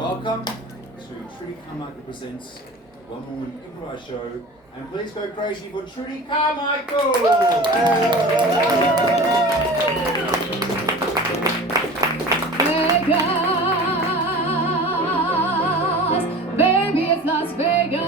Welcome to Trudy Carmichael Presents One Woman Improvised Show, and please go crazy for Trudy Carmichael! Vegas, baby, it's Las Vegas.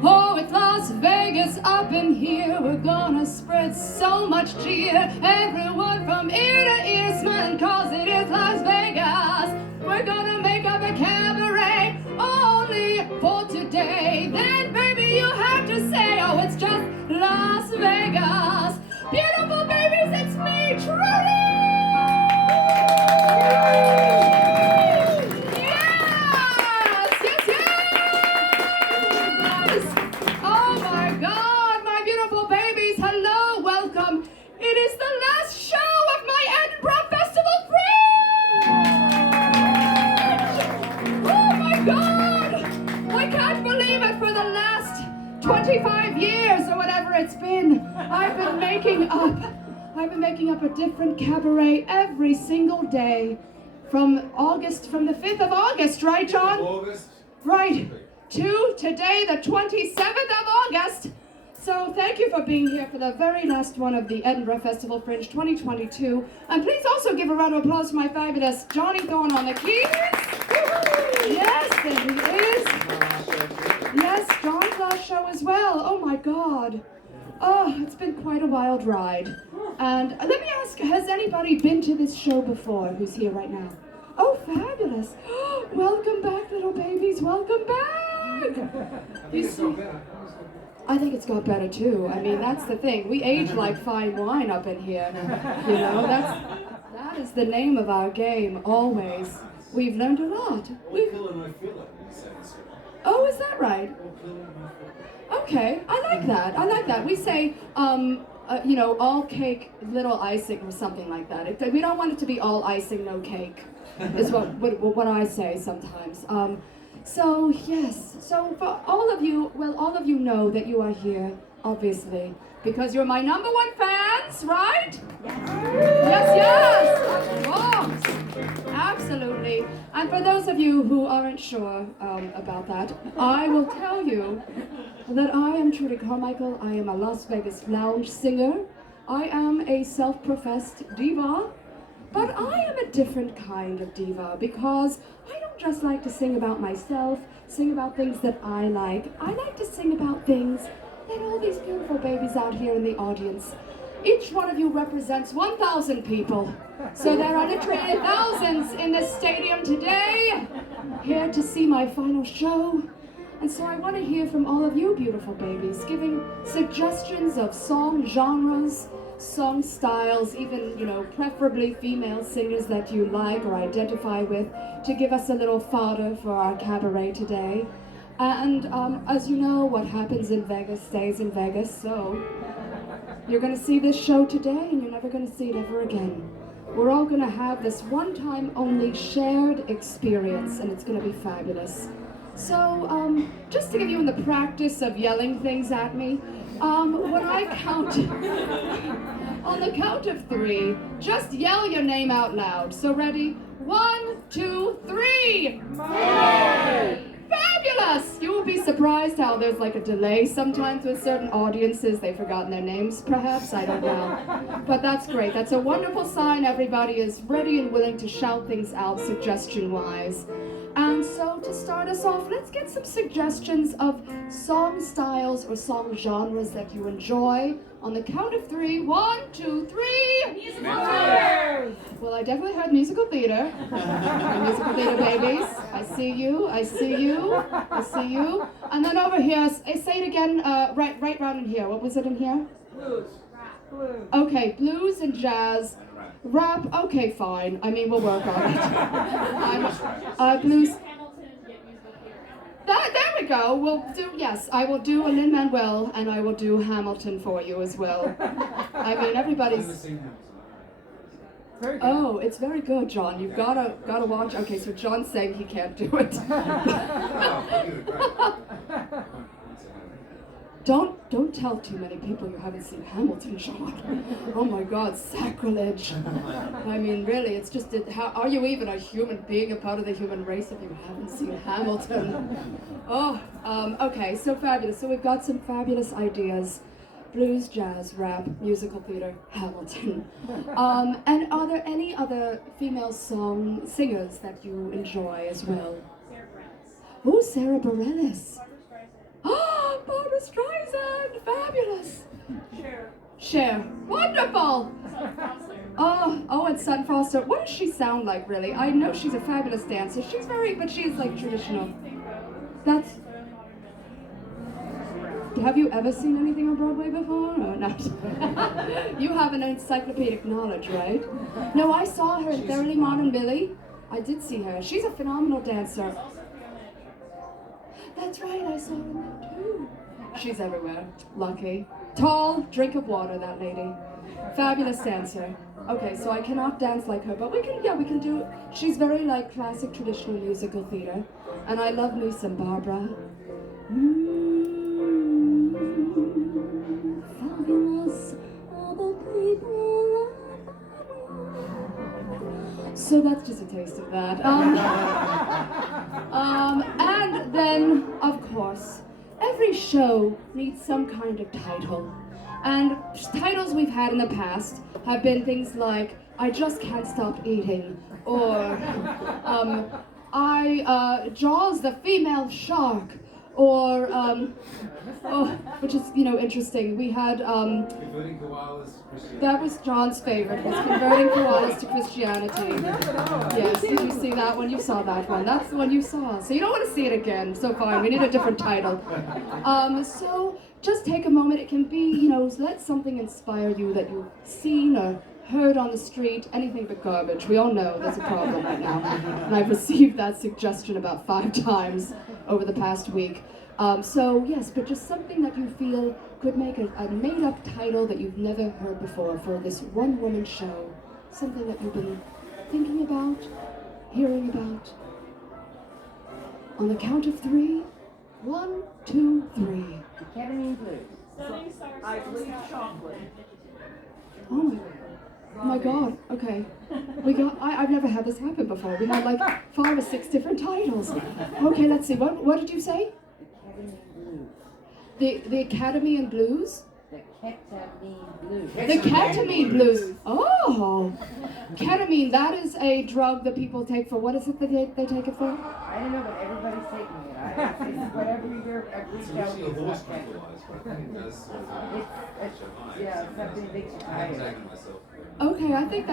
Oh, it's Las Vegas up in here. We're gonna spread so much cheer. Everyone from ear to ear smiling, cause it is Las Vegas. We're gonna make up a cabaret only for today. Then, baby, you have to say, oh, it's just Las Vegas. Beautiful babies, it's me, Trudy! Yes! Oh my God, my beautiful babies, hello, welcome. It is the last show of my Edinburgh Festival Fringe! Oh my God! I can't believe it. For the last 25 years or whatever it's been, I've been making up a different cabaret every single day from the 5th of August, right, John? August. Right, to today, the 27th of August. So thank you for being here for the very last one of the Edinburgh Festival Fringe 2022. And please also give a round of applause to my fabulous Johnny Thorne on the keys. Yes, there he is. Yes, John's last show as well. Oh my God. Oh, it's been quite a wild ride. And let me ask, has anybody been to this show before who's here right now? Oh, fabulous. Welcome back, little babies. Welcome back. You see, I think it's got better too. I mean, that's the thing. We age like fine wine up in here. You know, that is the name of our game, always. We've learned a lot. Oh, is that right? Okay, I like that. We say, all cake, little icing, or something like that. We don't want it to be all icing, no cake, is what I say sometimes. So yes, so for all of you know that you are here, obviously, because you're my number one fans, right? Yes, of course, absolutely. And for those of you who aren't sure about that, I will tell you that I am Trudy Carmichael. I am a Las Vegas lounge singer. I am a self-professed diva, but I am a different kind of diva because I don't just like to sing about myself, sing about things that I like. I like to sing about things that all these beautiful babies out here in the audience. Each one of you represents 1,000 people. So there are literally thousands in this stadium today, here to see my final show. And so I want to hear from all of you beautiful babies, giving suggestions of song genres, song styles, even, preferably female singers that you like or identify with, to give us a little fodder for our cabaret today. And as you know, what happens in Vegas stays in Vegas, so you're going to see this show today and you're never going to see it ever again. We're all going to have this one-time only shared experience, and it's going to be fabulous. So, just to get you in the practice of yelling things at me, when I count, on the count of 3, just yell your name out loud. So ready? 1, 2, 3! Hey! Fabulous! You will be surprised how there's like a delay sometimes with certain audiences. They've forgotten their names, perhaps. I don't know. But that's great. That's a wonderful sign. Everybody is ready and willing to shout things out suggestion-wise. And so to start us off, let's get some suggestions of song styles or song genres that you enjoy. On the count of 3, 1, 2, 3. Musical theater! Well, I definitely heard musical theater. Musical theater babies. I see you. And then over here, say it again, right round in here. What was it in here? Blues. Rap. Blues. Okay, blues and jazz. Rap, okay, fine. I mean, we'll work on it. Blues. There we go. I will do a Lin-Manuel, and I will do Hamilton for you as well. I mean, everybody's... Oh, it's very good, John. You've gotta watch. Okay, so John's saying he can't do it. Don't Don't tell too many people you haven't seen Hamilton, Sean. Oh my God, sacrilege. I mean, really, it's just, how are you even a human being, a part of the human race, if you haven't seen Hamilton? Oh, okay, so fabulous. So we've got some fabulous ideas. Blues, jazz, rap, musical theater, Hamilton. And are there any other female singers that you enjoy as well? Oh, Sarah Bareilles. Oh, Barbara Streisand, fabulous. Cher, wonderful. Oh, and Sutton Foster. What does she sound like, really? I know she's a fabulous dancer. But she's like traditional. That's. Have you ever seen anything on Broadway before, or not? You have an encyclopedic knowledge, right? No, I saw her in Thoroughly Modern Millie. I did see her. She's a phenomenal dancer. That's right, I saw her in that too. She's everywhere. Lucky. Tall, drink of water, that lady. Fabulous dancer. Okay, so I cannot dance like her, but we can do. She's very like classic traditional musical theater. And I love me some Barbara. Fabulous are the people. So that's just a taste of that. And then, of course, every show needs some kind of title. And titles we've had in the past have been things like, I Just Can't Stop Eating, or Jaws the Female Shark, or, which is, interesting. We had, Converting koalas to Christianity. that was John's favorite, was Converting Koalas to Christianity. Yes, did you see that one? You saw that one. That's the one you saw. So you don't want to see it again. So fine, we need a different title. So just take a moment. It can be, let something inspire you that you've seen or heard on the street, anything but garbage. We all know there's a problem right now. And I've received that suggestion about 5 times over the past week. So yes, but just something that you feel could make a made-up title that you've never heard before for this one-woman show. Something that you've been thinking about, hearing about. On the count of 3. 1, 2, 3. Academy Blues. I believe chocolate. Oh my God, okay. I've never had this happen before. We had like 5 or 6 different titles. Okay, let's see, what did you say? The Academy and Blues? The ketamine blues. The ketamine blues. Oh, ketamine, that is a drug that people take for, what is it that they take it for? I don't know, but everybody's taking it. It's whatever you're It's reached out usually a to. horse tranquilizer, but I think it does sort of Yeah, something that makes you I haven't tired. taken myself. Okay, I think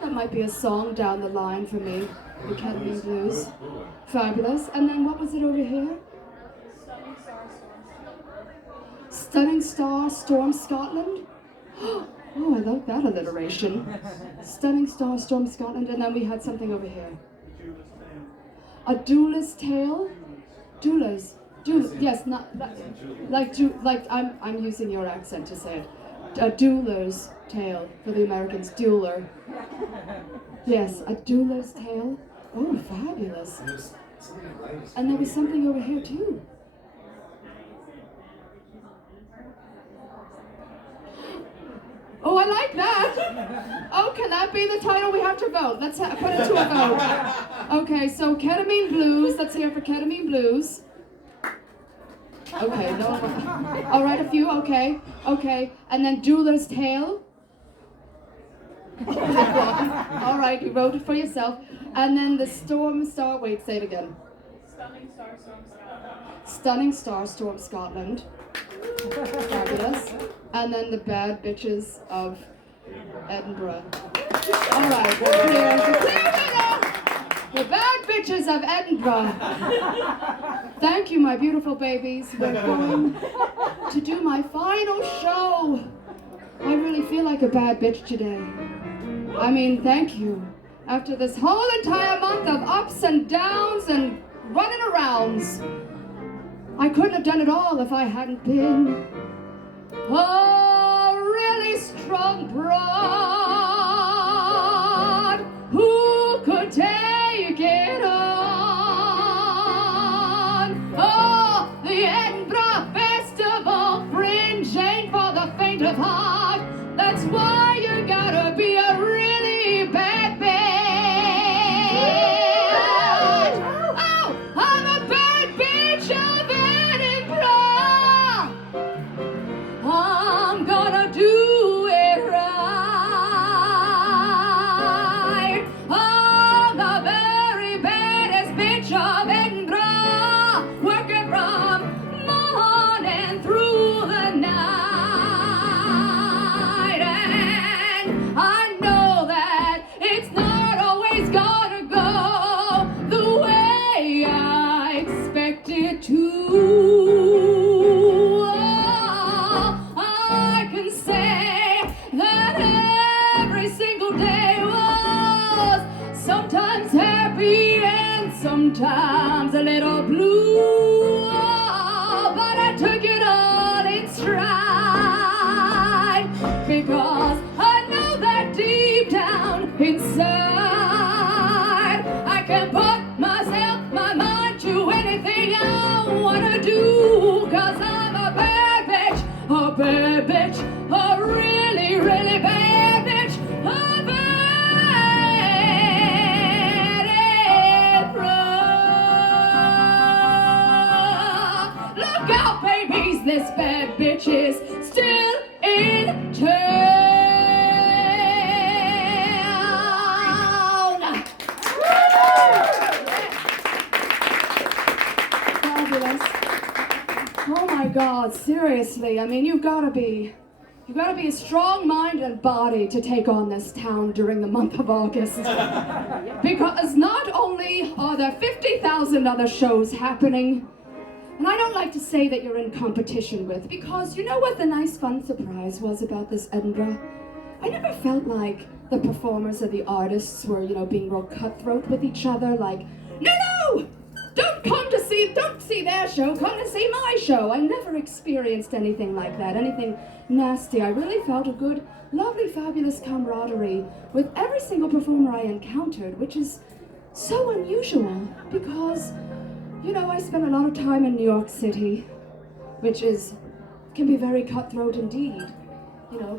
that might be a song down the line for me. The ketamine blues. Fabulous. And then what was it over here? Stunning Star, Storm Scotland. Oh, I like that alliteration. Stunning Star, Storm Scotland, and then we had something over here. A Doula's Tale. Doulas. Yes, not like I'm using your accent to say it. A doula's tale for the Americans. Doular. Yes, a doula's tale. Oh, fabulous. And there's something latest. And there was something over here too. Oh, I like that. Oh, can that be the title? We have to vote. Let's put it to a vote. Okay, so Ketamine Blues. Let's hear it for Ketamine Blues. Okay, no. All right, a few. Okay, okay. And then Doula's Tale. All right, you wrote it for yourself. And then the Storm Star. Wait, say it again. Stunning Star Storm Scotland. Stunning Star Storm Scotland. Fabulous. And then the Bad Bitches of Edinburgh. All right, we're clear. The Bad Bitches of Edinburgh. Thank you, my beautiful babies. We're going to do my final show. I really feel like a bad bitch today. I mean, thank you. After this whole entire month of ups and downs and running arounds, I couldn't have done it all if I hadn't been a really strong broad who could take it on. Oh, the Edinburgh Festival brings sometimes a little blue, but I took it all in stride, because I know that deep down inside I can put myself, my mind to anything I wanna do, 'cause I'm a bad bitch, a bad bitch, a really, really bad bitch, a bad infra. Look out, babies, this bad bitch is still in town. Fabulous. Oh my God, seriously, I mean, you've got to be a strong mind and body to take on this town during the month of August. Because not only are there 50,000 other shows happening, and I don't like to say that you're in competition with, because you know what the nice fun surprise was about this Edinburgh? I never felt like the performers or the artists were, being real cutthroat with each other, like, no! Don't see their show, come and see my show. I never experienced anything like that, anything nasty. I really felt a good, lovely, fabulous camaraderie with every single performer I encountered, which is so unusual because, I spent a lot of time in New York City, which can be very cutthroat indeed.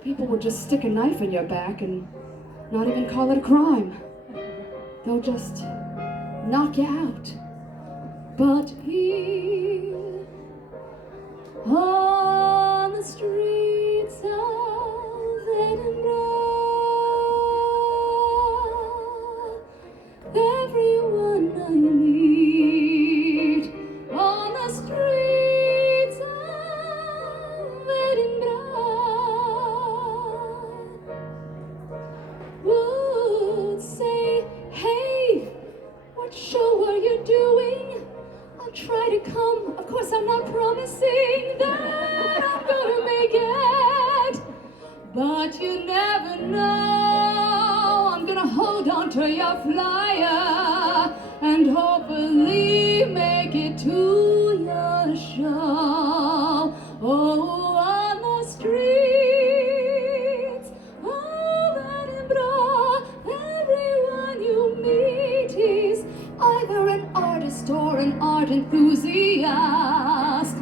People will just stick a knife in your back and not even call it a crime. They'll just knock you out. But here on the streets of Edinburgh, everyone I meet on the streets of Edinburgh would say, hey, what show are you doing? I'll try to come. Of course, I'm not promising that I'm gonna make it, but you never know. I'm gonna hold on to your flyer and hopefully make it to your show. Oh, on the streets of Edinburgh, everyone you meet is either an artist or an art enthusiast.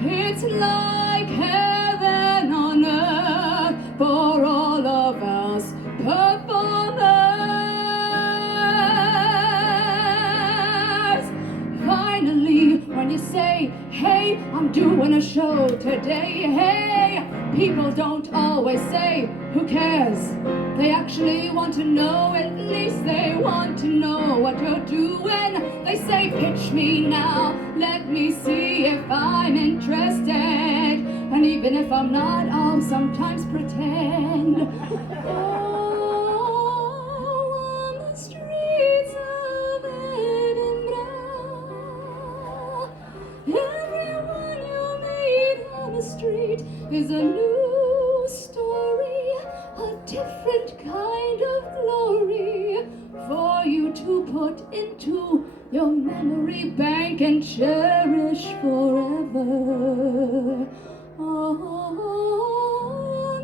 It's like heaven on earth for all of us performers. Finally, when you say, hey, I'm doing a show today, hey, people don't always say, who cares? They actually want to know, at least they want to know what you're doing. They say, pitch me now, let me see if I'm interested. And even if I'm not, I'll sometimes pretend. Oh, on the streets of Edinburgh, everyone you meet on the street is a new story, a different kind of glory for you to put into your memory bank and cherish forever. On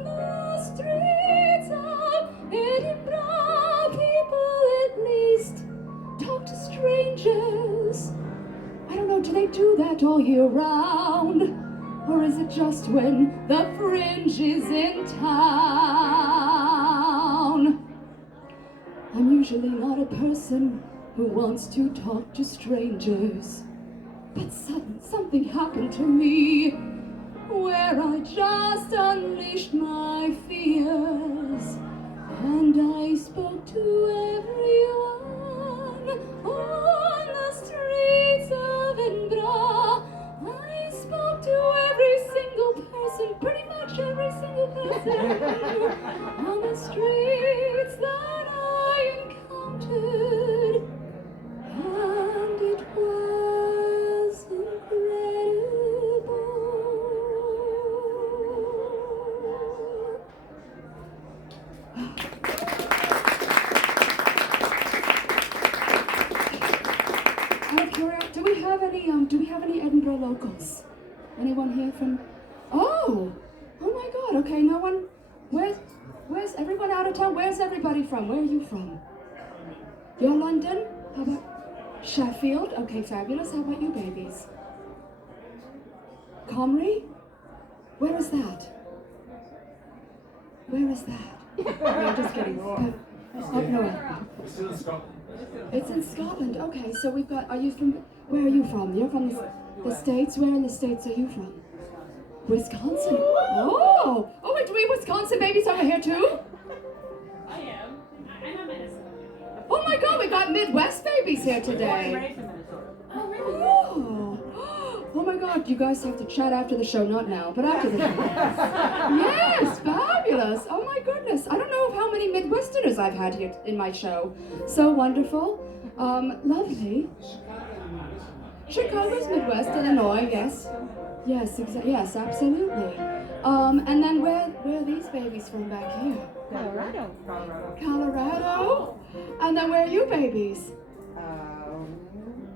the streets of Edinburgh, people at least talk to strangers. I don't know, do they do that all year round? Or is it just when the Fringe is in town? I'm usually not a person who wants to talk to strangers, but suddenly something happened to me where I just unleashed my fears, and I spoke to everyone on the streets of Edinburgh. I spoke to every single person, pretty much every single person on the streets that I encountered, and it was incredible. we have any Edinburgh locals? Anyone here from? Oh my God. Okay, no one. Where's everyone out of town? Where's everybody from? Where are you from? You're London? How about Sheffield? Okay, fabulous. How about you babies? Comrie? Where is that? Where is that? No, I'm just kidding. Up north. It's still in Scotland. It's in Scotland. Okay, so we've got. Are you from? Where are you from? You're from the States. Where in the States are you from? Wisconsin. Oh, wait, do we have Wisconsin babies over here too? I am. I'm a Minnesota. Oh my God, we got Midwest babies here today. Oh, really? Oh my God, you guys have to chat after the show, not now, but after the show. Yes, fabulous. Oh my goodness. I don't know how many Midwesterners I've had here in my show. So wonderful. Lovely. Chicago's Midwest, Illinois, yes. Yes, yes, absolutely. And then where are these babies from back here? Colorado. Colorado? And then where are you babies?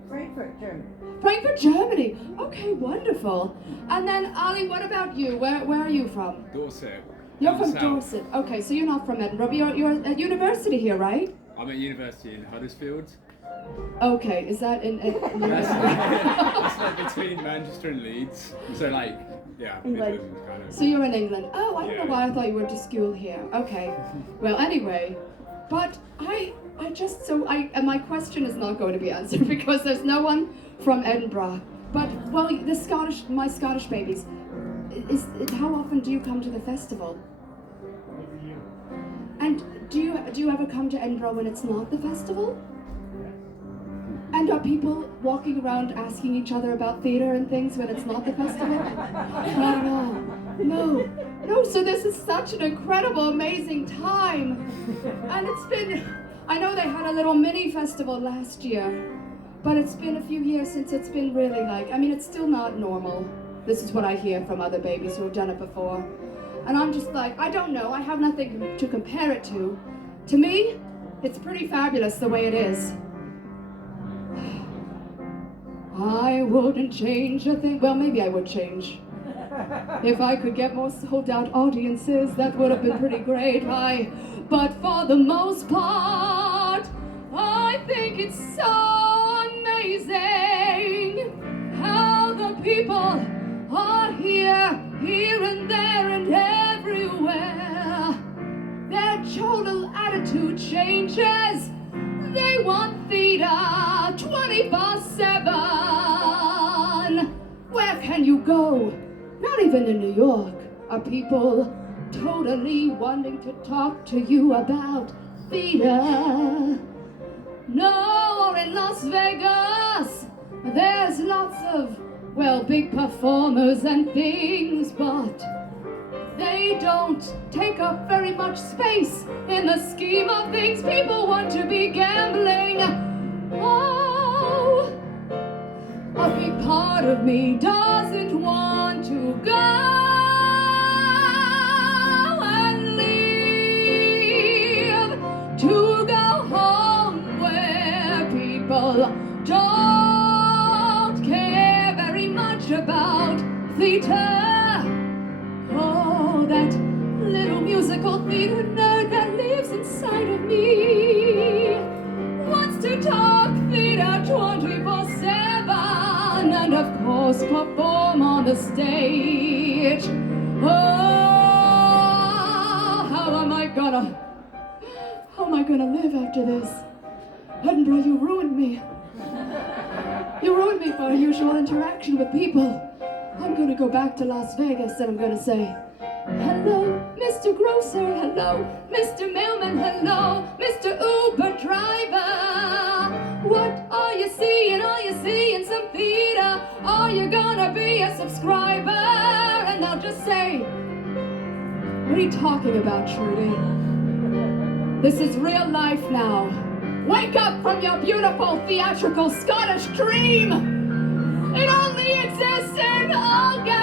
Frankfurt, Germany. Frankfurt, Germany. Okay, wonderful. And then Ali, what about you? Where are you from? Dorset. You're Down from south. Dorset. Okay, so you're not from Edinburgh, but you're at university here, right? I'm at university in Huddersfield. Okay, is that in That's like between Manchester and Leeds. So like, yeah, England. Midland kind of. So you're in England. Oh, I don't know Yeah. why I thought you went to school here. Okay. Well, anyway, but I just and my question is not going to be answered because there's no one from Edinburgh. But well, my Scottish babies. How often do you come to the festival? And do you ever come to Edinburgh when it's not the festival? And are people walking around asking each other about theatre and things when it's not the festival? Not at all. No. So this is such an incredible, amazing time. And it's been, I know they had a little mini festival last year, but it's been a few years since it's been really it's still not normal. This is what I hear from other babies who have done it before. And I'm just like, I don't know, I have nothing to compare it to. To me, it's pretty fabulous the way it is. I wouldn't change a thing. Well, maybe I would change. If I could get more sold-out audiences, that would have been pretty great. But for the most part, I think it's so amazing how the people are here and there and everywhere. Their total attitude changes. They want theater 24/7. Where can you go? Not even in New York are people totally wanting to talk to you about theater. No, or in Las Vegas, there's lots of, big performers and things, but they don't take up very much space in the scheme of things. People want to be gambling. Oh, a big part of me doesn't want to go and leave, to go home where people don't care very much about theater. Oh, that little musical theater nerd that lives inside of me wants to talk theater 24/7 and of course perform on the stage. Oh, how am I gonna live after this? Edinburgh, you ruined me. You ruined me for our usual interaction with people. I'm gonna go back to Las Vegas and I'm gonna say, hello, Mr. Grocer, hello, Mr. Mailman, hello, Mr. Uber driver. What are you seeing? Are you seeing some theater? Are you gonna be a subscriber? And they'll just say, what are you talking about, Trudy? This is real life now. Wake up from your beautiful theatrical Scottish dream. It only exists in August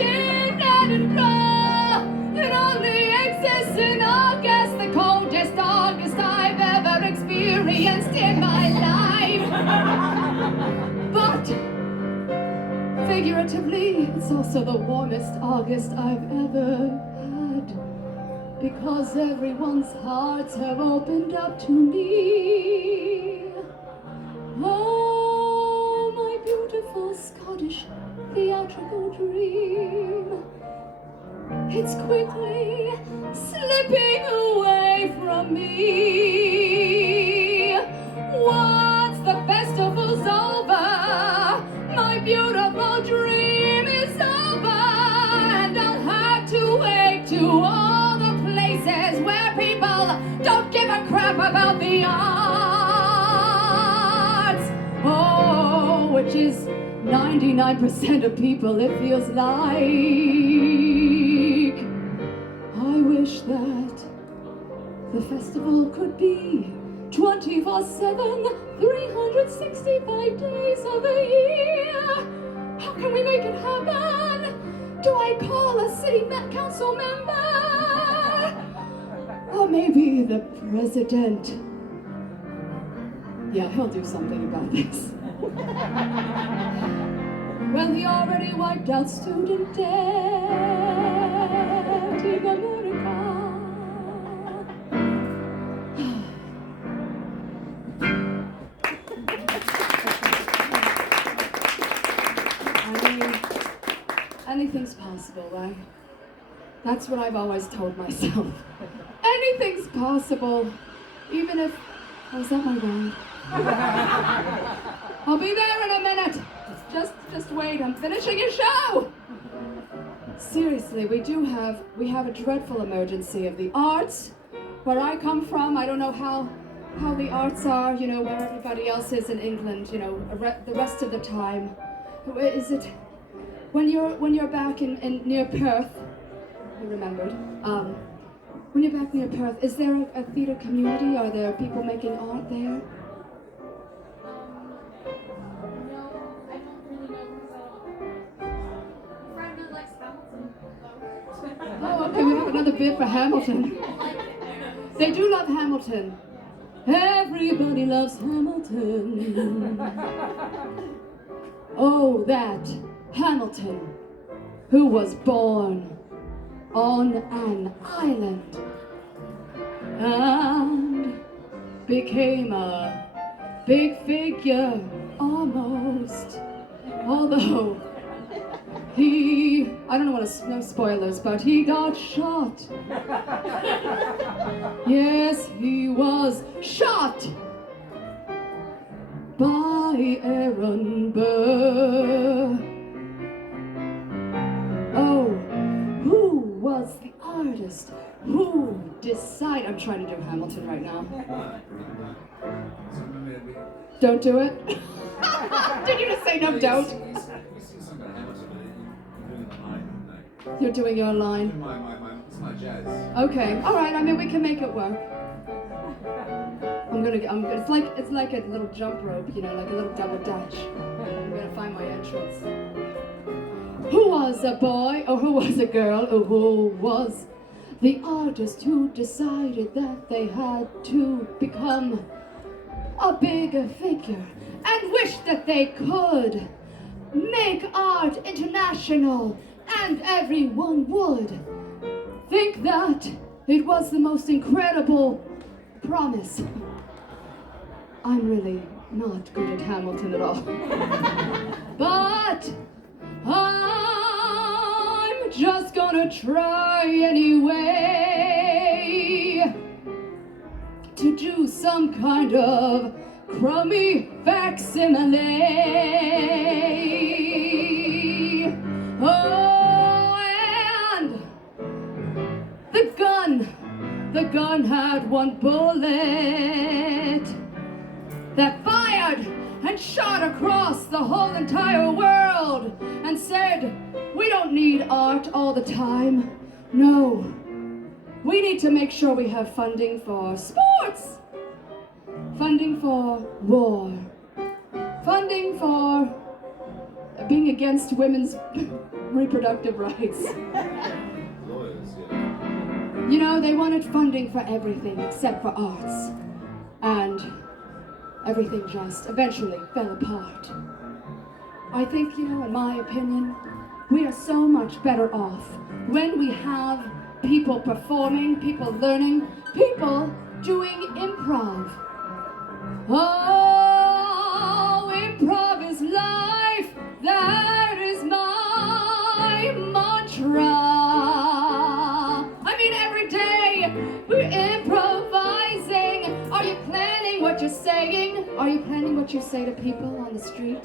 in Edinburgh. It only exists in August, the coldest August I've ever experienced in my life. it's also the warmest August I've ever had, because everyone's hearts have opened up to me. Oh, my beautiful Scottish theatrical dream, it's quickly slipping away from me. Once the festival's over, my beautiful dream is over, and I'll have to wait to all the places where people don't give a crap about the arts. Oh, which is 99% of people, it feels like. I wish that the festival could be 24/7, 365 days of the year. How can we make it happen? Do I call a city council member? Or maybe the president? Yeah, he'll do something about this. Well, he already wiped out student debt in America. I mean, anything's possible, right? That's what I've always told myself. Anything's possible, even if... Oh, is that my ride? I'll be there in a minute. Just wait, I'm finishing a show. Seriously, we have a dreadful emergency of the arts. Where I come from, I don't know how the arts are, you know, where everybody else is in England, you know, the rest of the time. Is it when you're back in near Perth? You remembered. When you're back near Perth, is there a theatre community? Are there people making art there? Oh, okay, we have another bit for Hamilton. They do love Hamilton. Everybody loves Hamilton. Oh, that Hamilton, who was born on an island and became a big figure almost. Although I don't want to, no spoilers, but he got shot. Yes, he was shot by Aaron Burr. Oh, who was the artist who decided... I'm trying to do Hamilton right now. Don't do it? Did you just say no, don't? You're doing your line? It's my jazz. Okay, all right. I mean, we can make it work. It's like a little jump rope, you know, like a little double dutch. I'm gonna find my entrance. Who was a boy, or who was a girl, or who was the artist who decided that they had to become a bigger figure and wished that they could make art international? And everyone would think that it was the most incredible promise. I'm really not good at Hamilton at all. But I'm just gonna try anyway to do some kind of crummy facsimile. Oh, the gun had one bullet that fired and shot across the whole entire world and said, we don't need art all the time. No, we need to make sure we have funding for sports, funding for war, funding for being against women's reproductive rights. You know, they wanted funding for everything except for arts. And everything just eventually fell apart. I think, you know, in my opinion, we are so much better off when we have people performing, people learning, people doing improv. Oh, improv is life, that is my mantra. I mean, every day we're improvising. Are you planning what you're saying? Are you planning what you say to people on the street?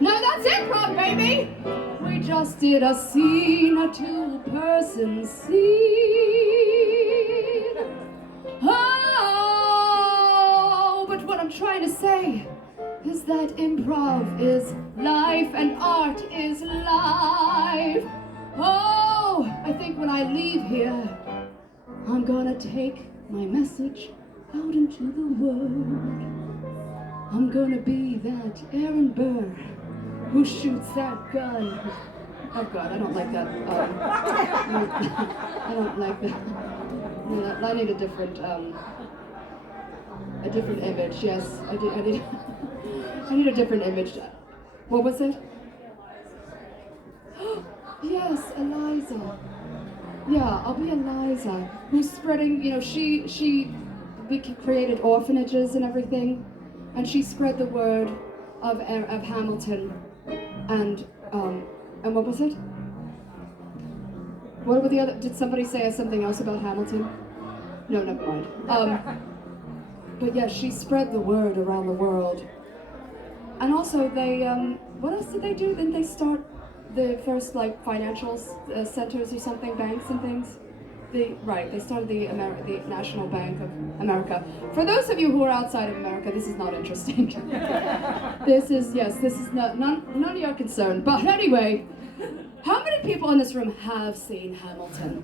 No, that's improv, baby! We just did a scene, a two-person scene. Oh, but what I'm trying to say is that improv is life and art is life. Oh, I think when I leave here, I'm gonna take my message out into the world. I'm gonna be that Aaron Burr who shoots that gun. Oh God, I don't like that. I don't like that. No, I need a different image. Yes, I need I need a different image. What was it? Yes, Eliza. Yeah, I'll be Eliza, who's spreading. You know, she created orphanages and everything, and she spread the word of Hamilton, and what was it? What were the other? Did somebody say something else about Hamilton? No, never mind. But yeah, she spread the word around the world, and also they. What else did they do? Didn't they start the first like financial centers or something, banks and things? They started the National Bank of America. For those of you who are outside of America, this is not interesting. This is none of your concern. But anyway, how many people in this room have seen Hamilton?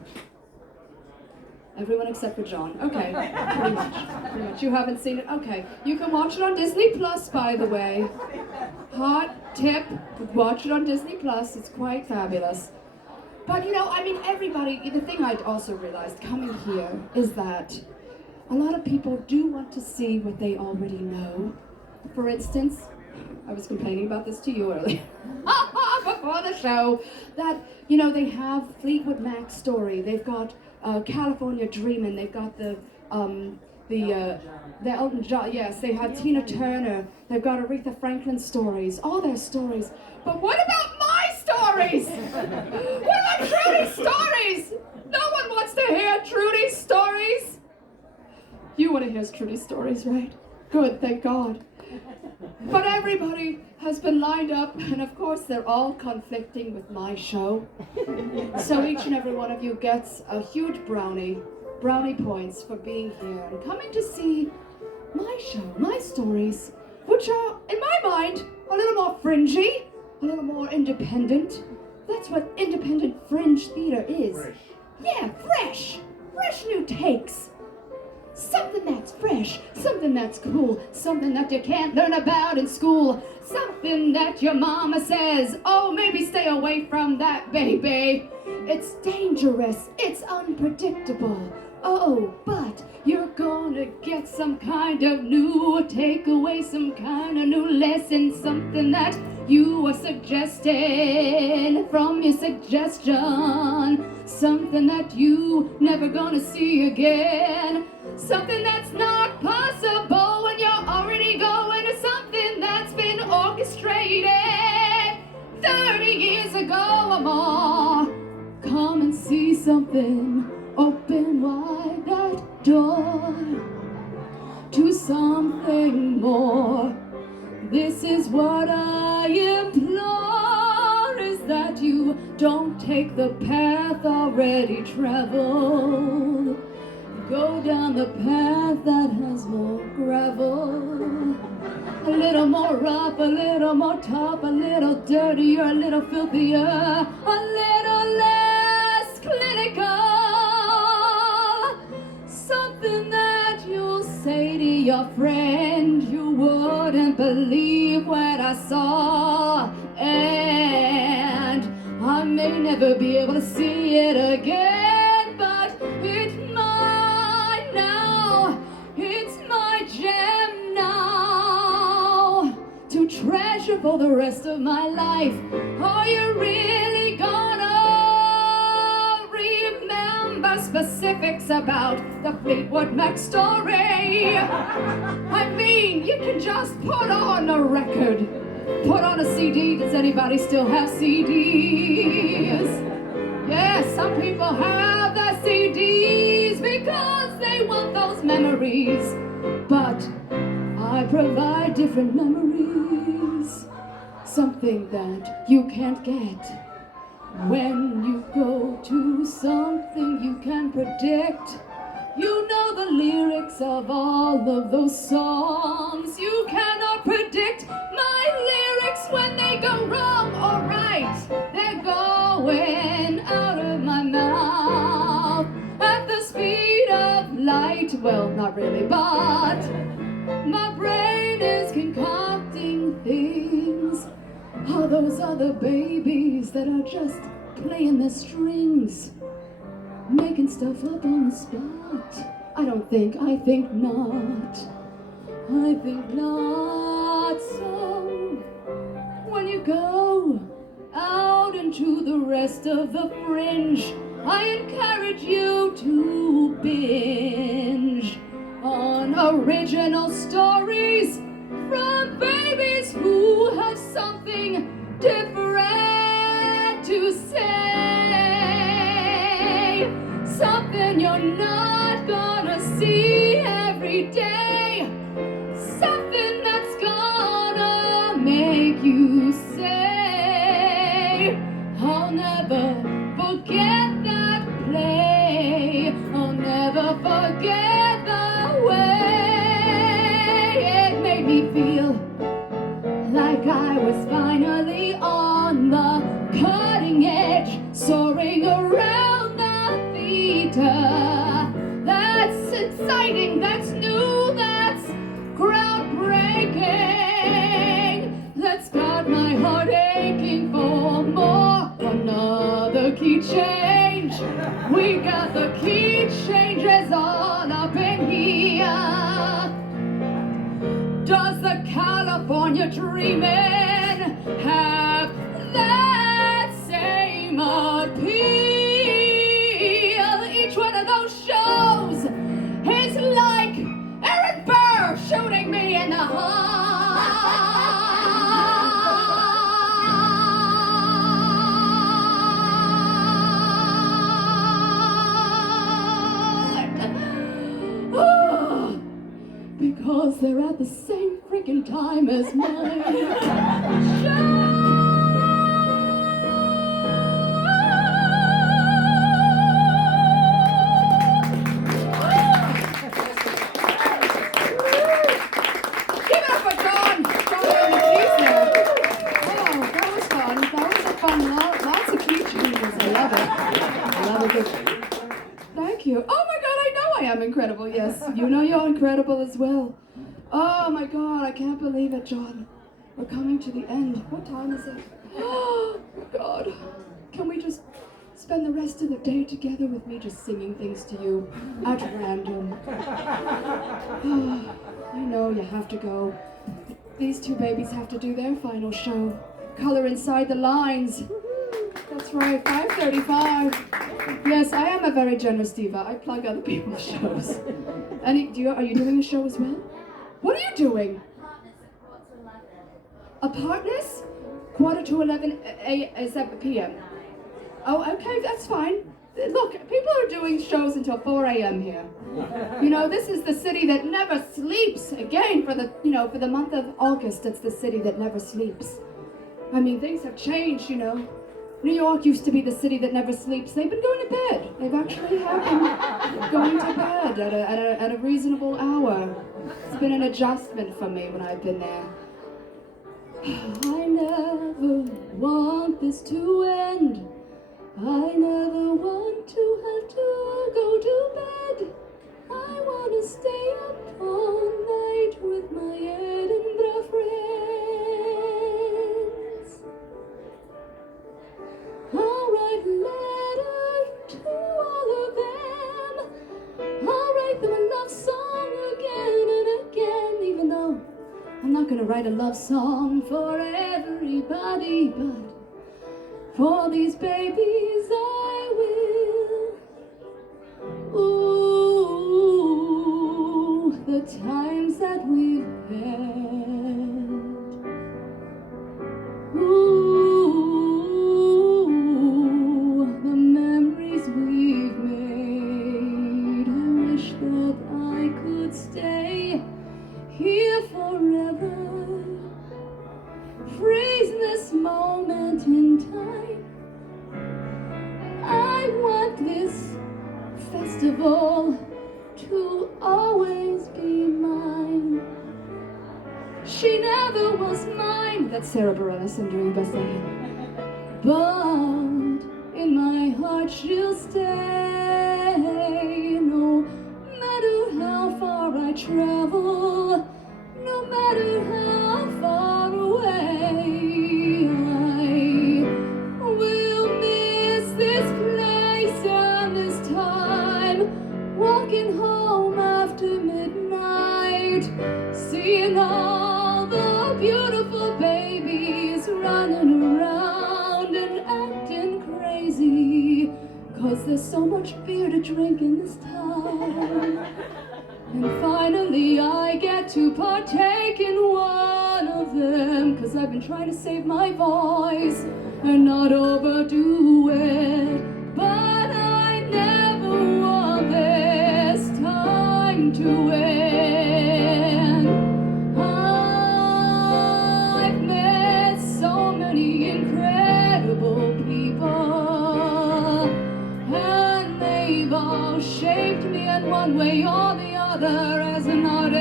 Everyone except for John. Okay, pretty much. You haven't seen it? Okay. You can watch it on Disney Plus, by the way. Hot tip, watch it on Disney Plus. It's quite fabulous. But you know, I mean, everybody, the thing I'd also realized coming here is that a lot of people do want to see what they already know. For instance, I was complaining about this to you earlier, before the show, that, you know, they have Fleetwood Mac's story, they've got California Dreamin', they've got the Elton John, yes, they have Tina Turner, they've got Aretha Franklin stories, all their stories. But what about my stories? What about Trudy's stories? No one wants to hear Trudy's stories. You want to hear Trudy's stories, right? Good, thank God. But everybody has been lined up, and of course they're all conflicting with my show. So each and every one of you gets a huge brownie points for being here and coming to see my show, my stories, which are, in my mind, a little more fringy, a little more independent. That's what independent fringe theater is. Fresh. Yeah, fresh new takes. Something that's fresh, something that's cool, something that you can't learn about in school, something that your mama says, oh, maybe stay away from that, baby. It's dangerous, it's unpredictable. Oh, but you're gonna get some kind of new takeaway, some kind of new lesson, something that you are suggesting from your suggestion, something that you never gonna see again, something that's not possible when you're already going to something that's been orchestrated 30 years ago or more. Come and see something, open wide that door to something more. This is what I implore, is that you don't take the path already traveled. Go down the path that has more gravel. A little more rough, a little more tough, a little dirtier, a little filthier, a little less clinical. Something that you'll say to your friend you wouldn't believe what I saw. And I may never be able to see it again, but it's mine now. It's my gem now. To treasure for the rest of my life. Are you really gonna remember specifics about the Fleetwood Mac story? I mean, you can just put on a record, put on a CD. Does anybody still have CDs? Yes, some people have their CDs because they want those memories. But I provide different memories, something that you can't get. When you go to something you can predict, you know the lyrics of all of those songs. You cannot predict my lyrics when they go wrong or right. They're going out of my mouth at the speed of light. Well, not really, but my brain is concocting things. All those other babies that are just playing their strings, making stuff up on the spot. I think not. I think not. So when you go out into the rest of the fringe, I encourage you to binge on original stories from babies who have something different to say. Something you're not gonna see every day. Something that's gonna make you say, I'll never forget that play. I'll never forget the way it made me feel like I was finally on the cutting edge, soaring around the theater. That's exciting, that's new, that's groundbreaking. That's got my heart aching for more. Another key change. We got the key changes all up in here. Does the California dreamin' have that same appeal? Each one of those shows is like Aaron Burr shooting me in the heart. Because they're at the same freaking time as mine. Give it up for John. John on the keys there. Oh, that was fun. That was a fun. Lots of key changes. I love it. I love it. Thank you. Oh my God, I know I am incredible. Yes, you know you're incredible as well. Oh my God, I can't believe it, John. We're coming to the end. What time is it? Oh God, can we just spend the rest of the day together with me just singing things to you at random? Oh, I know you have to go. These two babies have to do their final show. Color Inside the Lines. That's right, 5:35. Yes, I am a very generous diva. I plug other people's shows. Are you doing a show as well? What are you doing? A partners? 11:15 p.m. Oh, okay, that's fine. Look, people are doing shows until 4 a.m. here. You know, this is the city that never sleeps. Again, for the month of August, it's the city that never sleeps. I mean, things have changed, you know. New York used to be the city that never sleeps. They've been going to bed. They've actually have been going to bed at a reasonable hour. It's been an adjustment for me when I've been there. I never want this to end. I never want to have to go to bed. I want to stay up all night with my Edinburgh friends. I'll write letters to all of them. I'll write them a love song again and again, even though I'm not gonna write a love song for everybody, but for these babies I will. Ooh, the times that we've had. Ooh, the memories we've made. I wish that I could stay here forever. Freeze this moment in time. I want this festival to always be mine. She never was mine. That's Sarah Bareilles doing best I can. But in my heart she'll stay. No matter how far I travel, no matter how far away, I will miss this place and this time. Walking home after midnight, seeing all the beautiful babies running around and acting crazy, 'cause there's so much beer to drink in this town. And finally I get to partake in one of them, 'cause I've been trying to save my voice and not overdo it. But I never want this time to end. I've met so many incredible people, and they've all shaped me in one way or the other as an artist.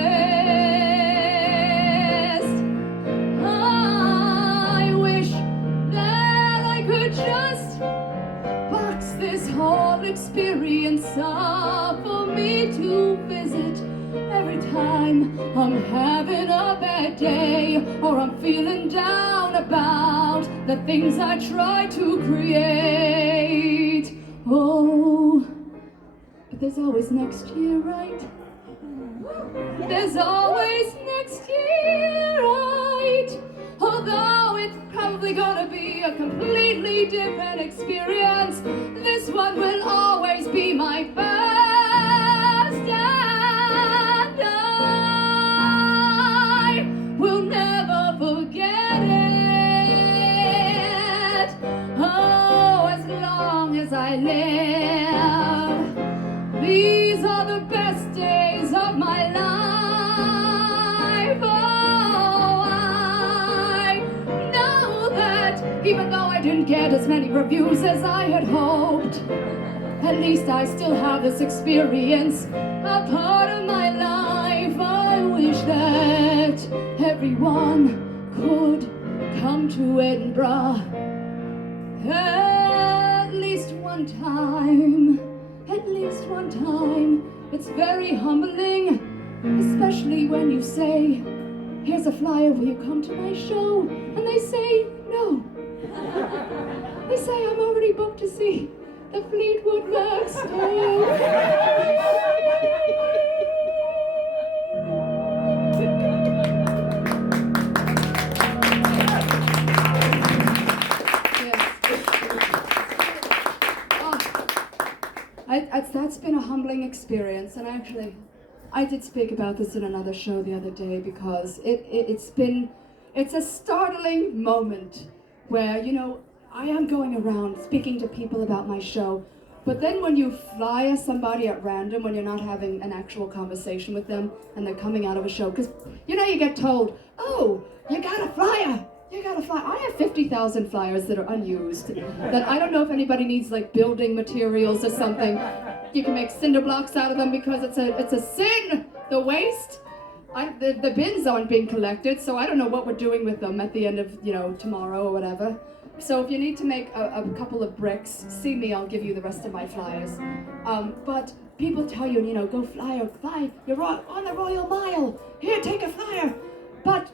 I wish that I could just box this whole experience up for me to visit every time I'm having a bad day or I'm feeling down about the things I try to create. Oh, but there's always next year, right? There's always next year, right? Although it's probably gonna be a completely different experience, this one will always be my best, and I will never forget it. Oh, as long as I live, these are the best days of my life. Oh, I know that even though I didn't get as many reviews as I had hoped, at least I still have this experience, a part of my life. I wish that everyone could come to Edinburgh at least one time. At least one time. It's very humbling, especially when you say, here's a flyer, will you come to my show? And they say, no. They say, I'm already booked to see the Fleetwood Mac. That's been a humbling experience, and actually, I did speak about this in another show the other day, because it's a startling moment where, you know, I am going around speaking to people about my show, but then when you fly somebody at random, when you're not having an actual conversation with them, and they're coming out of a show, because, you know, you get told, oh, you got a flyer. You got a flyer. I have 50,000 flyers that are unused, that I don't know if anybody needs like building materials or something. You can make cinder blocks out of them because it's a sin, the waste. The bins aren't being collected, so I don't know what we're doing with them at the end of, you know, tomorrow or whatever. So if you need to make a couple of bricks, see me, I'll give you the rest of my flyers. But people tell you, you know, go fly, you're on the Royal Mile, here, take a flyer. But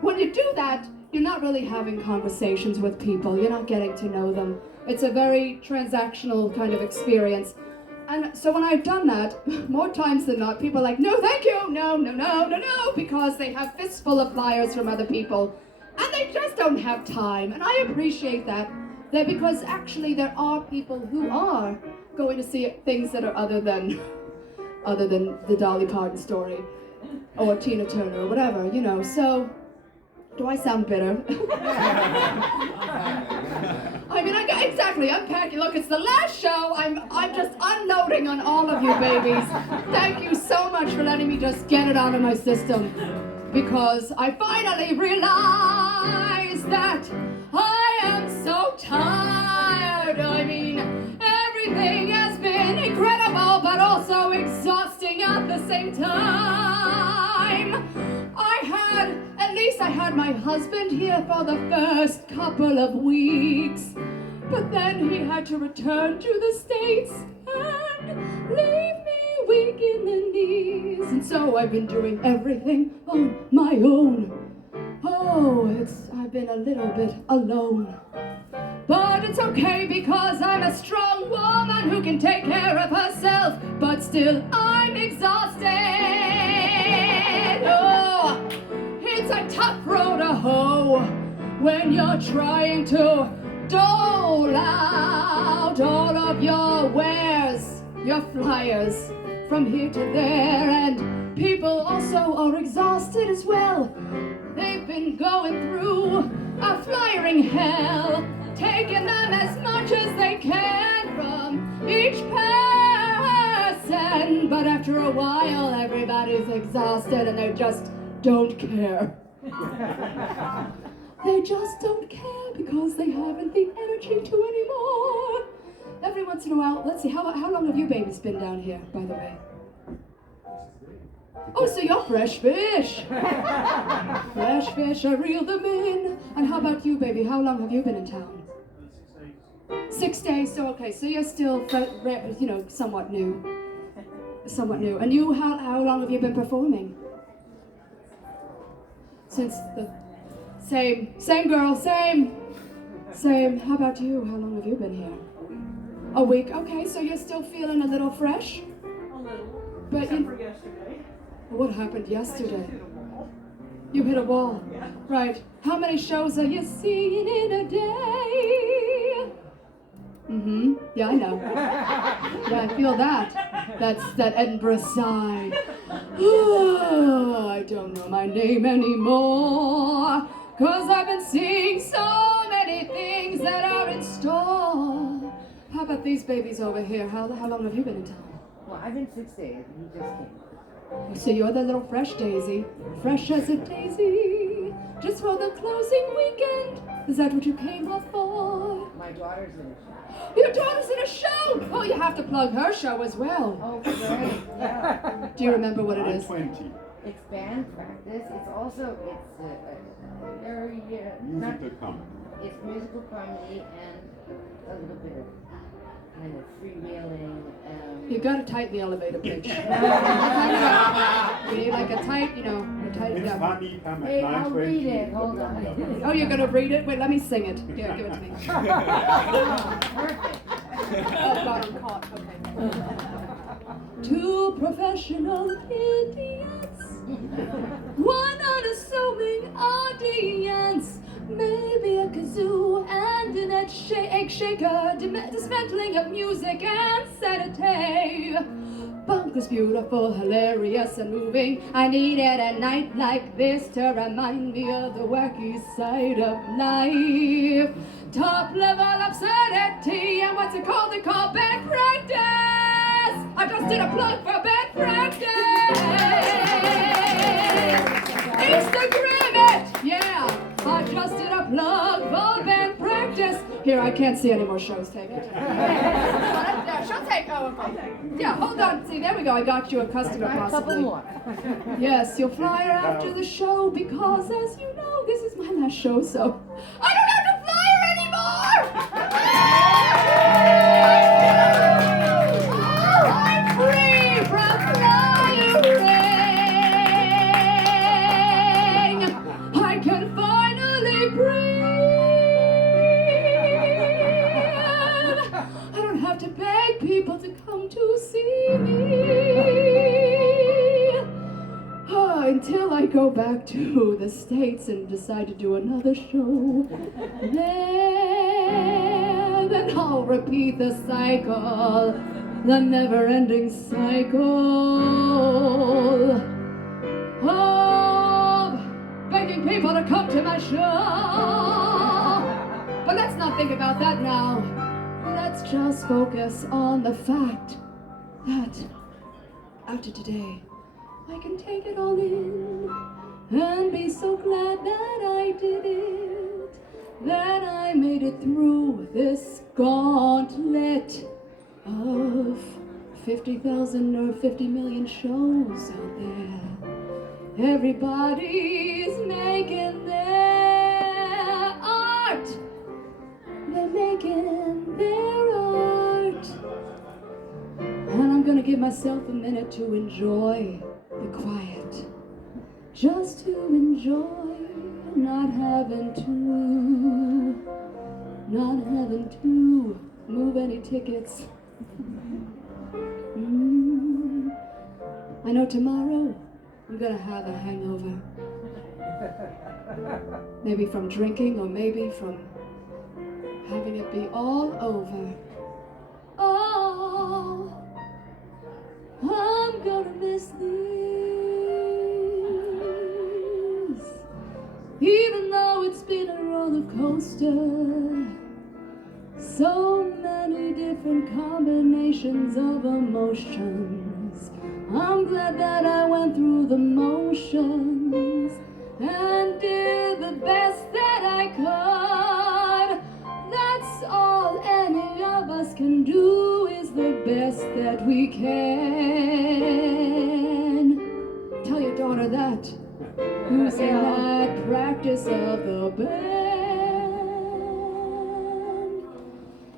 when you do that, you're not really having conversations with people, you're not getting to know them. It's a very transactional kind of experience. And so when I've done that, more times than not, people are like, no, thank you, no, no, no, no, no, because they have fistful of flyers from other people, and they just don't have time. And I appreciate that because actually there are people who are going to see things that are other than the Dolly Parton story, or Tina Turner, or whatever, you know. So, do I sound bitter? I mean, exactly, I'm packing. Look, it's the last show. I'm just unloading on all of you babies. Thank you so much for letting me just get it out of my system. Because I finally realized that I am so tired. I mean, everything has been incredible, but also exhausting at the same time. I had my husband here for the first couple of weeks, but then he had to return to the States and leave me weak in the knees. And so I've been doing everything on my own. Oh, I've been a little bit alone. But it's okay because I'm a strong woman who can take care of herself, but still I'm exhausted. Oh, it's a tough road to hoe when you're trying to dole out all of your wares, your flyers from here to there, and people also are exhausted as well. They've been going through a flyering hell, taking them as much as they can from each person, but after a while everybody's exhausted and they just don't care. They just don't care because they haven't the energy to anymore. Every once in a while, let's see, how long have you babies been down here, by the way? Oh, so you're fresh fish. Fresh fish, I reel them in. And how about you, baby? How long have you been in town? 6 days, so okay, so you're still, somewhat new. Somewhat new. And you, how long have you been performing? Since the, same girl, same. How about you? How long have you been here? A week, okay, so you're still feeling a little fresh? A little. But Except for yesterday. What happened yesterday? I just hit a wall. You hit a wall. Yeah. Right. How many shows are you seeing in a day? Mm-hmm. Yeah, I know. Yeah, I feel that. That's that Edinburgh side. Oh, I don't know my name anymore, 'cause I've been seeing so many things that are in store. How about these babies over here? How long have you been in town? Well, I've been 6 days. You just came. So you're the little fresh daisy, fresh as a daisy, just for the closing weekend. Is that what you came up for? My daughter's in a show. Your daughter's in a show! Oh, you have to plug her show as well. Oh, great. Yeah. Do you remember what it is? 20. It's band practice. It's also, it's very, Musical comedy. it's musical comedy and a little bit of kind of freewheeling. You gotta tighten the elevator pitch. You need like a tight, a tight. It's Yeah. funny, come at Hey, I'll 9:20. read it. Hold on. Oh, you're gonna read it? Wait, let me sing it. Here, give it to me. Perfect. Oh God, I'm caught. Okay. Two professional idiots, one unassuming audience, maybe a kazoo and an egg shaker, dismantling of music and sanity. Bonkers, beautiful, hilarious, and moving. I needed a night like this to remind me of the wacky side of life. Top level absurdity, and what's it called? They call bad practice. I just did a plug for bad practice. Instagram it, yeah. I just did a plug for band practice. Here, I can't see any more shows. Take it. Yeah, she'll take. Oh, okay. Yeah, hold on. See, there we go. I got you a customer, A couple possibly. more. Yes, you'll fly her after the show because, as you know, this is my last show, so I don't have to fly her anymore. Oh, I'm free from flying. I can finally breathe. I don't have to beg people to come to until I go back to the States and decide to do another show. Then I'll repeat the cycle, the never-ending cycle of begging people to come to my show. But let's not think about that now. Let's just focus on the fact that after today, I can take it all in and be so glad that I did it, that I made it through this gauntlet of 50,000 or 50 million shows out there. Everybody's making their art. They're making their art. And I'm gonna give myself a minute to enjoy the quiet. Just to enjoy not having to move any tickets. I know tomorrow I'm gonna have a hangover. Maybe from drinking or maybe from having it be all over. Oh, I'm gonna miss these, even though it's been a roller coaster. So many different combinations of emotions. I'm glad that I went through the motions and did the best that I could. That's all any of us can do, is the best that we can. Tell your daughter that, who's in that practice of the band.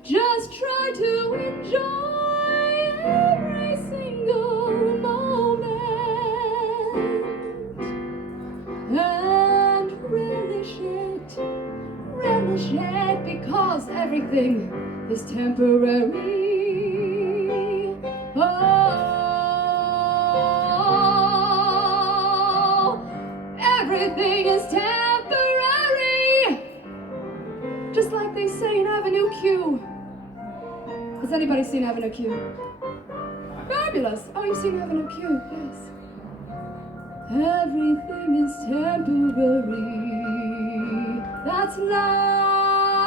Just try to enjoy every single moment and relish it, because everything is temporary. Oh, everything is temporary, just like they say in Avenue Q. Has anybody seen Avenue Q? Fabulous! Oh, you've seen Avenue Q, yes. Everything is temporary. That's life.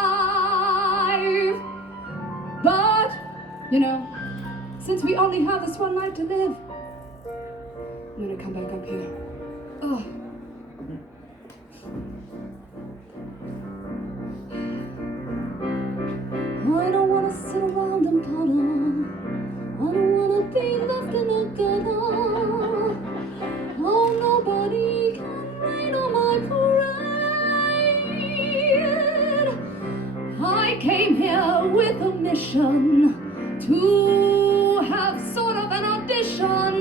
But, you know, since we only have this one life to live, I'm gonna come back up here. Oh. I don't wanna sit around and puddle. I don't wanna be left in a gutter. Oh, nobody can rain on my parade. I came here with a mission to have sort of an audition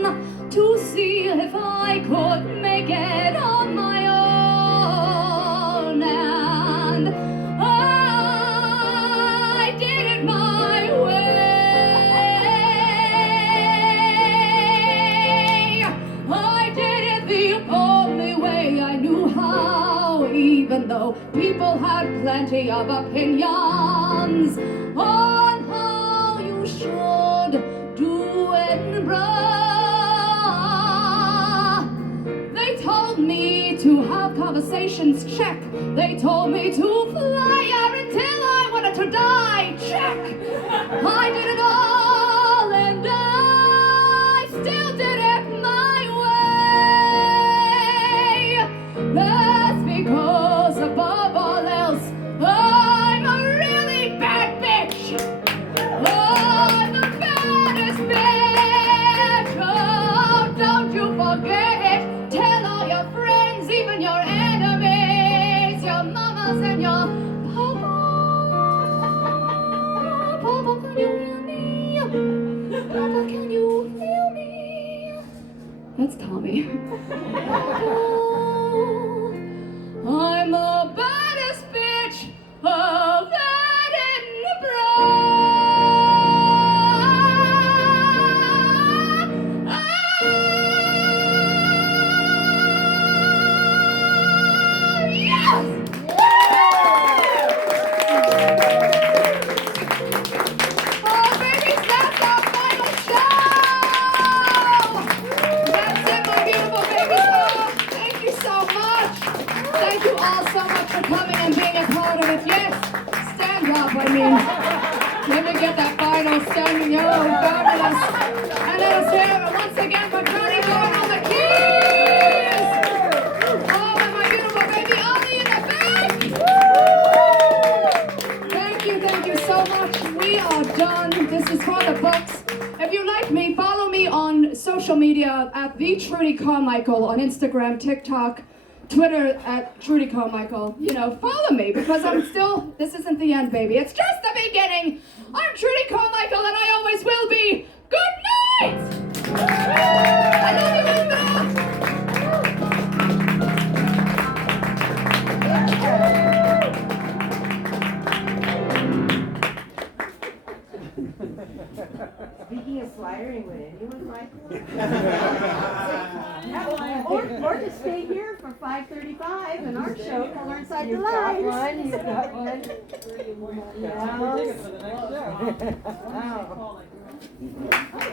to see if I could make it on my own. And I did it my way. I did it the only way I knew how, even though people had plenty of opinions on how you should do Edinburgh. They told me to have conversations, check. They told me to fly out until I wanted to die, check. I did it all and I still did it my way. That's because above all else, I'm a really bad bitch. I'm the baddest bitch. Oh, don't you forget it. Tell all your friends, even your enemies, your mamas and your papa. Papa, can you hear me? Papa, can you feel me? That's Tommy. Papa, I'm the baddest bitch of Edinburgh. all so much for coming and being a part of it. Yes, stand up, I mean. Let me get that final standing arrow, fabulous. And let us hear it once again for Trudy going on the keys. Oh, and my beautiful baby Ollie in the back. Thank you so much. We are done. This is for the books. If you like me, follow me on social media at the Trudy Carmichael on Instagram, TikTok, Twitter at Trudy Carmichael. You know, follow me because this isn't the end, baby. It's just the beginning. I'm Trudy Carmichael and I always will be. Good night! I love you, Speaking of slidering, would anyone like one? or to stay here for 5:35 and our show, Color Inside the Lines. You've got one. Tickets for the next show. Wow. Oh,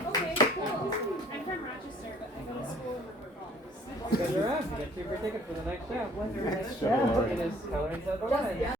okay, cool. I'm from Rochester, but I go to school in River Falls. Good around. You get cheaper tickets for the next show. What's the next Show. show? It is Color Inside the Lines.